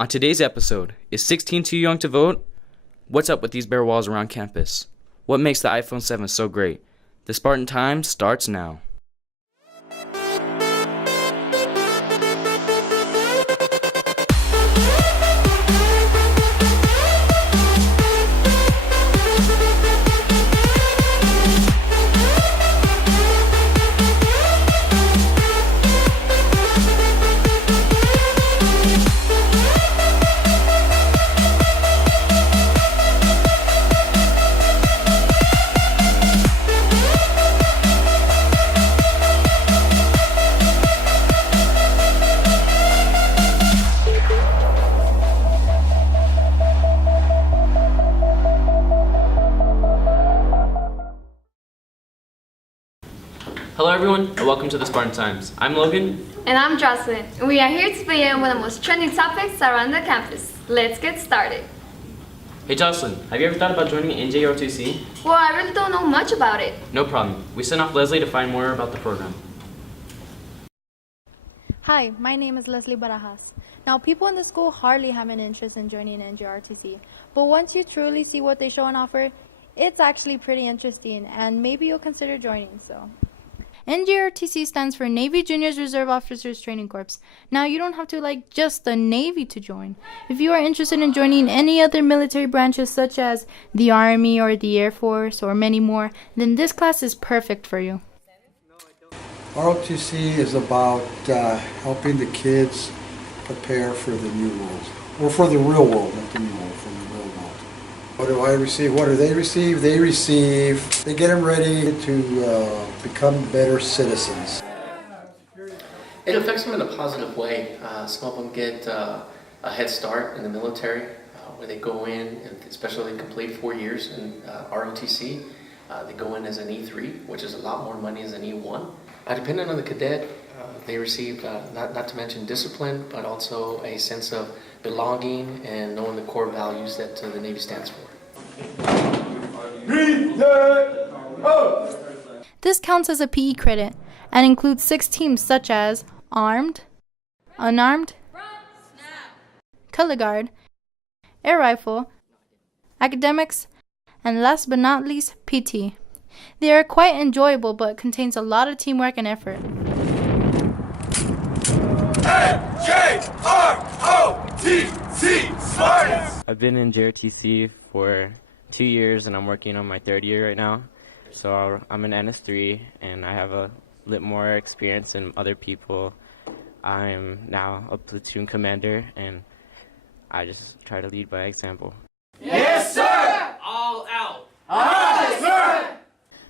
On today's episode, is 16 too young to vote? What's up with these bare walls around campus? What makes the iPhone 7 so great? The Spartan Time starts now. Hello everyone, and welcome to the Spartan Times. I'm Logan. And I'm Jocelyn. We are here to begin with the most trending topics around the campus. Let's get started. Hey Jocelyn, have you ever thought about joining JRTC? Well, I really don't know much about it. No problem. We sent off Leslie to find more about the program. Hi, my name is Leslie Barajas. Now, people in the school hardly have an interest in joining JRTC, but once you truly see what they show and offer, it's actually pretty interesting, and maybe you'll consider joining, so. NJRTC stands for Navy Juniors Reserve Officers Training Corps. Now, you don't have to like just the Navy to join. If you are interested in joining any other military branches such as the Army or the Air Force or many more, then this class is perfect for you. ROTC is about helping the kids prepare for the new world, or for the real world, not the new world, for the real world. What do I receive? What do they receive? They get them ready to become better citizens. It affects them in a positive way. Some of them get a head start in the military, where they go in, and especially they complete 4 years in ROTC. They go in as an E3, which is a lot more money as an E1. Depending on the cadet, they receive, not to mention discipline, but also a sense of belonging and knowing the core values that the Navy stands for. This counts as a PE credit and includes 6 teams such as Armed, Unarmed, Color Guard, Air Rifle, Academics, and last but not least, PT. They are quite enjoyable but contains a lot of teamwork and effort. JROTC Spartans! I've been in JRTC for 2 years and I'm working on my 3rd year right now. So I'm in NS3 and I have a little more experience than other people. I'm now a platoon commander and I just try to lead by example. Yes, sir! All out! Aye, sir!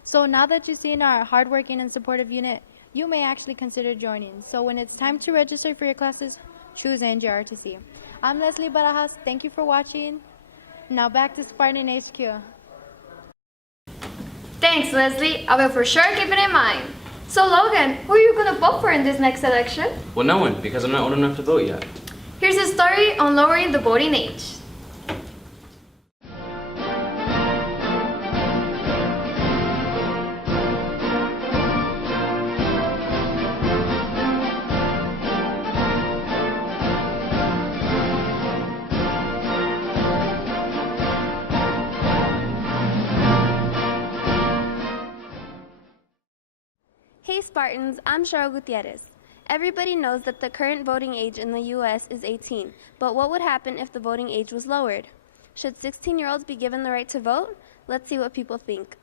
So now that you've seen our hardworking and supportive unit, you may actually consider joining. So when it's time to register for your classes, choose NJRTC. I'm Leslie Barajas. Thank you for watching. Now back to Spartan HQ. Thanks, Leslie. I will for sure keep it in mind. So, Logan, who are you going to vote for in this next election? Well, no one, because I'm not old enough to vote yet. Here's a story on lowering the voting age. Hey Spartans, I'm Cheryl Gutierrez. Everybody knows that the current voting age in the U.S. is 18, but what would happen if the voting age was lowered? Should 16-year-olds be given the right to vote? Let's see what people think.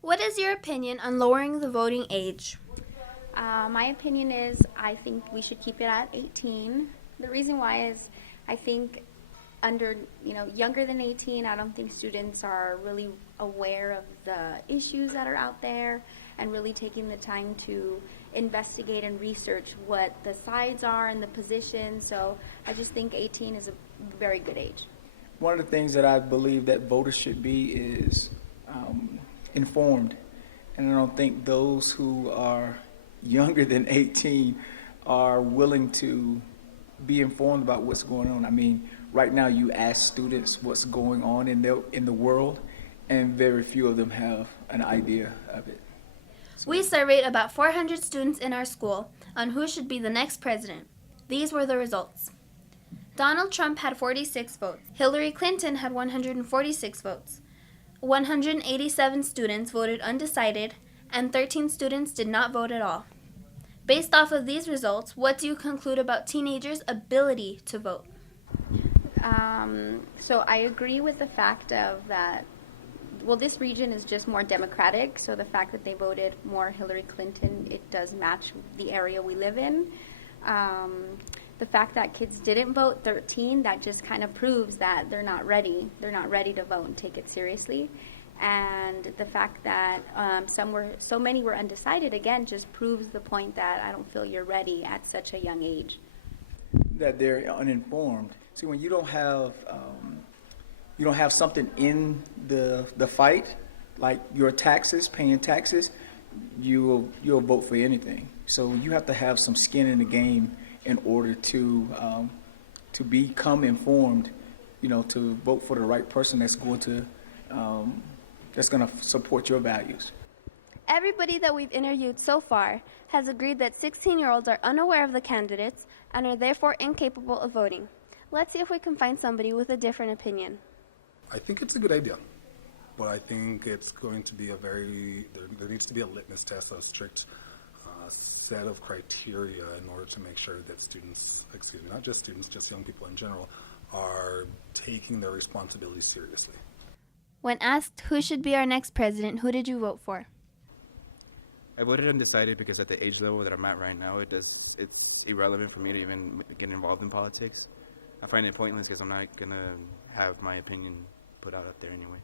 What is your opinion on lowering the voting age? My opinion is I think we should keep it at 18. The reason why is I think younger than 18, I don't think students are really aware of the issues that are out there and really taking the time to investigate and research what the sides are and the positions. So I just think 18 is a very good age. One of the things that I believe that voters should be is informed. And I don't think those who are younger than 18 are willing to be informed about what's going on. I mean, right now you ask students what's going on in the world, and very few of them have an idea of it. We surveyed about 400 students in our school on who should be the next president. These were the results. Donald Trump had 46 votes. Hillary Clinton had 146 votes. 187 students voted undecided, and 13 students did not vote at all. Based off of these results, what do you conclude about teenagers' ability to vote? So I agree with the fact of that, well, this region is just more Democratic, so the fact that they voted more Hillary Clinton, it does match the area we live in. The fact that kids didn't vote, 13, that just kind of proves that they're not ready. They're not ready to vote and take it seriously. And the fact that so many were undecided, again, just proves the point that I don't feel you're ready at such a young age. That they're uninformed. See, when you don't have something in the fight, like your taxes, paying taxes, you'll vote for anything. So you have to have some skin in the game in order to become informed, to vote for the right person that's going to support your values. Everybody that we've interviewed so far has agreed that 16-year-olds are unaware of the candidates and are therefore incapable of voting. Let's see if we can find somebody with a different opinion. I think it's a good idea, but I think it's going to be there needs to be a litmus test, a strict set of criteria in order to make sure that not just students, just young people in general, are taking their responsibilities seriously. When asked who should be our next president, who did you vote for? I voted undecided because at the age level that I'm at right now, it's irrelevant for me to even get involved in politics. I find it pointless because I'm not going to have my opinion put out there anyway.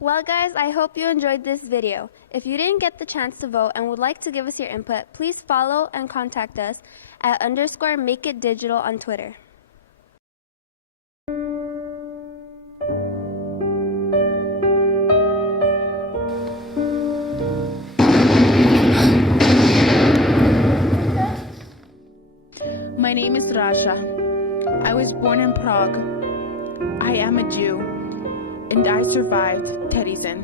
Well guys, I hope you enjoyed this video. If you didn't get the chance to vote and would like to give us your input, please follow and contact us at _makeitdigital on Twitter. My name is Rasha. I was born in Prague. I am a Jew, and I survived Terezin.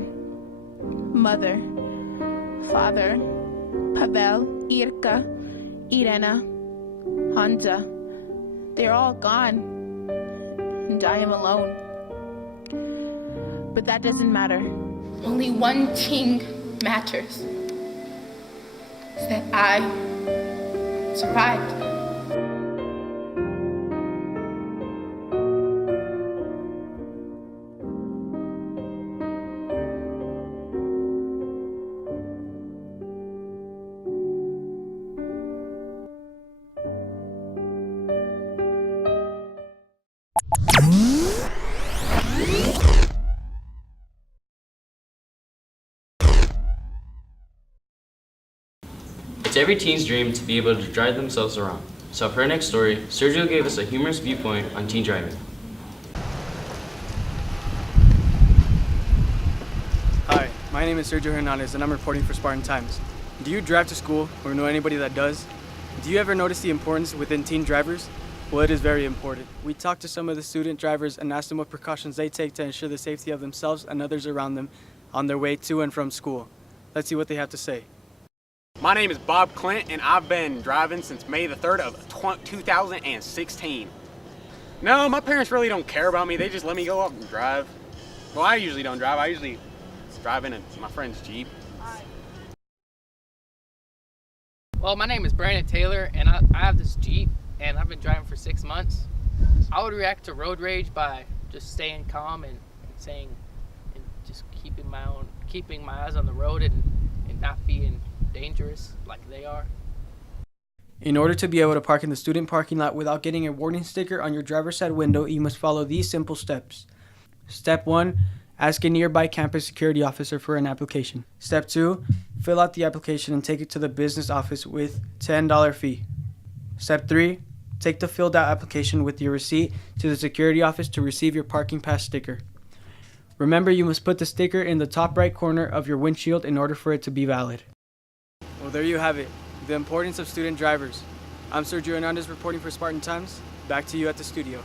Mother, father, Pavel, Irka, Irena, Hansa, they're all gone, and I am alone. But that doesn't matter. Only one thing matters, is that I survived. It's every teen's dream to be able to drive themselves around. So for our next story, Sergio gave us a humorous viewpoint on teen driving. Hi, my name is Sergio Hernandez and I'm reporting for Spartan Times. Do you drive to school or know anybody that does? Do you ever notice the importance within teen drivers? Well, it is very important. We talked to some of the student drivers and asked them what precautions they take to ensure the safety of themselves and others around them on their way to and from school. Let's see what they have to say. My name is Bob Clint, and I've been driving since May the 3rd of 2016. No, my parents really don't care about me. They just let me go up and drive. Well, I usually don't drive. I usually drive in my friend's Jeep. Well, my name is Brandon Taylor, and I have this Jeep, and I've been driving for 6 months. I would react to road rage by just staying calm and just keeping my eyes on the road and not being dangerous like they are. In order to be able to park in the student parking lot without getting a warning sticker on your driver's side window, you must follow these simple steps. Step 1, ask a nearby campus security officer for an application. Step 2, fill out the application and take it to the business office with $10 fee. Step 3, take the filled out application with your receipt to the security office to receive your parking pass sticker. Remember, you must put the sticker in the top right corner of your windshield in order for it to be valid. Well, there you have it, the importance of student drivers. I'm Sergio Hernandez reporting for Spartan Times. Back to you at the studio.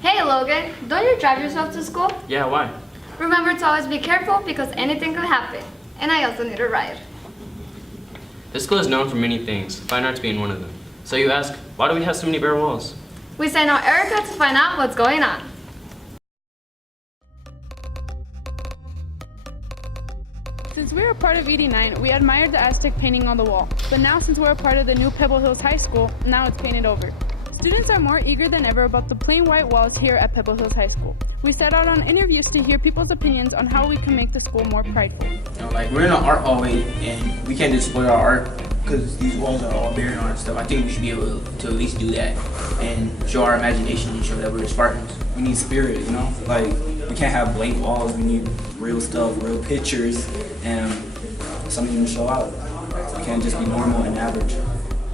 Hey Logan, don't you drive yourself to school? Yeah, why? remember to always be careful because anything could happen. And I also need a ride. This school is known for many things, fine arts being one of them. So you ask, why do we have so many bare walls? We sent out Erica to find out what's going on. Since we were part of ED9, we admired the Aztec painting on the wall. But now since we're a part of the new Pebble Hills High School, now it's painted over. Students are more eager than ever about the plain white walls here at Pebble Hills High School. We set out on interviews to hear people's opinions on how we can make the school more prideful. Like we're in an art hallway and we can't display our art because these walls are all bare art stuff. I think we should be able to at least do that and show our imagination and show that we're Spartans. We need spirit, you know? Like, we can't have blank walls. We need real stuff, real pictures, and something to show out. We can't just be normal and average.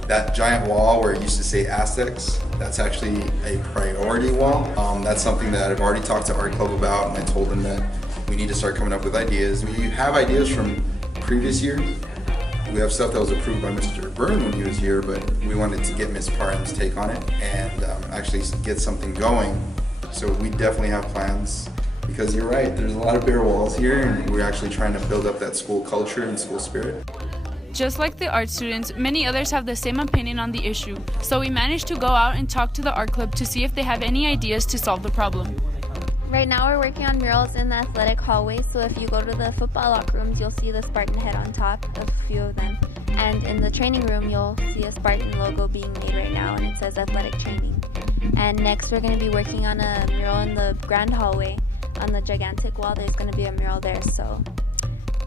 That giant wall where it used to say Aztecs, that's actually a priority wall. That's something that I've already talked to Art Club about, and I told them that we need to start coming up with ideas. We have ideas from previous years. We have stuff that was approved by Mr. Byrne when he was here, but we wanted to get Ms. Parham's take on it and actually get something going. So we definitely have plans, because you're right, there's a lot of bare walls here, and we're actually trying to build up that school culture and school spirit. Just like the art students, many others have the same opinion on the issue, so we managed to go out and talk to the art club to see if they have any ideas to solve the problem. Right now we're working on murals in the athletic hallway, so if you go to the football locker rooms, you'll see the Spartan head on top of a few of them. And in the training room, you'll see a Spartan logo being made right now, and it says athletic training. And next we're going to be working on a mural in the grand hallway. On the gigantic wall, there's going to be a mural there, so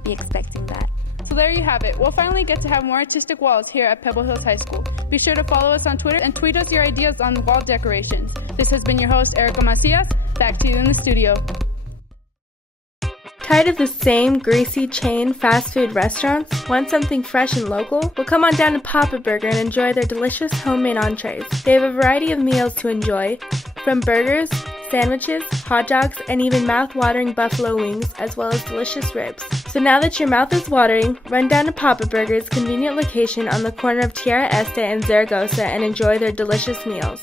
be expecting that. So there you have it. We'll finally get to have more artistic walls here at Pebble Hills High School. Be sure to follow us on Twitter and tweet us your ideas on wall decorations. This has been your host, Erica Macias. Back to you in the studio. Tired of the same greasy chain fast food restaurants? Want something fresh and local? Well, come on down to Papa Burger and enjoy their delicious homemade entrees. They have a variety of meals to enjoy, from burgers, sandwiches, hot dogs, and even mouth-watering buffalo wings, as well as delicious ribs. So now that your mouth is watering, run down to Papa Burger's convenient location on the corner of Tierra Este and Zaragoza and enjoy their delicious meals.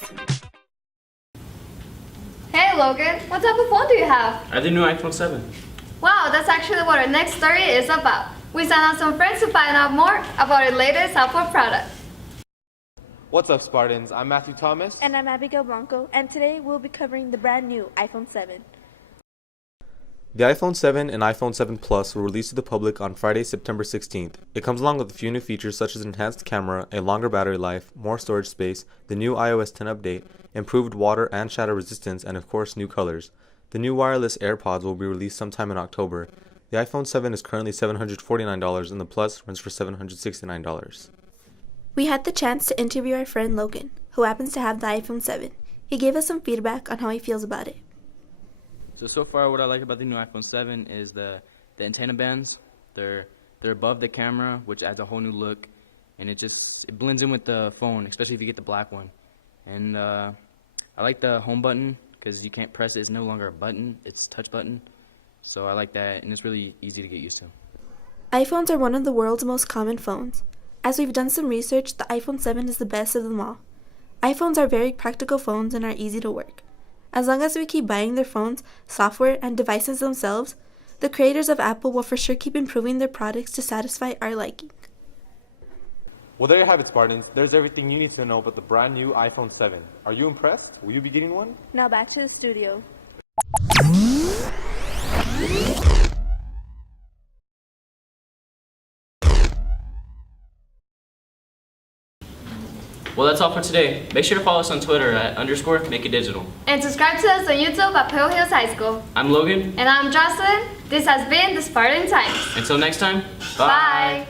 Hey Logan, what type of phone do you have? I have the new iPhone 7. Wow, that's actually what our next story is about. We sent out some friends to find out more about our latest Apple product. What's up, Spartans? I'm Matthew Thomas. And I'm Abigail Blanco, and today we'll be covering the brand new iPhone 7. The iPhone 7 and iPhone 7 Plus were released to the public on Friday, September 16th. It comes along with a few new features such as enhanced camera, a longer battery life, more storage space, the new iOS 10 update, improved water and shadow resistance, and of course new colors. The new wireless AirPods will be released sometime in October. The iPhone 7 is currently $749 and the Plus runs for $769. We had the chance to interview our friend Logan, who happens to have the iPhone 7. He gave us some feedback on how he feels about it. So far what I like about the new iPhone 7 is the antenna bands. They're above the camera, which adds a whole new look, and it blends in with the phone, especially if you get the black one. And I like the home button because you can't press it. It's no longer a button, it's a touch button. So I like that, and it's really easy to get used to. iPhones are one of the world's most common phones. As we've done some research, the iPhone 7 is the best of them all. iPhones are very practical phones and are easy to work. As long as we keep buying their phones, software, and devices themselves, the creators of Apple will for sure keep improving their products to satisfy our liking. Well, there you have it, Spartans. There's everything you need to know about the brand new iPhone 7. Are you impressed? Will you be getting one? Now back to the studio. Well, that's all for today. Make sure to follow us on Twitter at _makeitdigital. And subscribe to us on YouTube at Pebble Hills High School. I'm Logan. And I'm Jocelyn. This has been the Spartan Times. Until next time, Bye.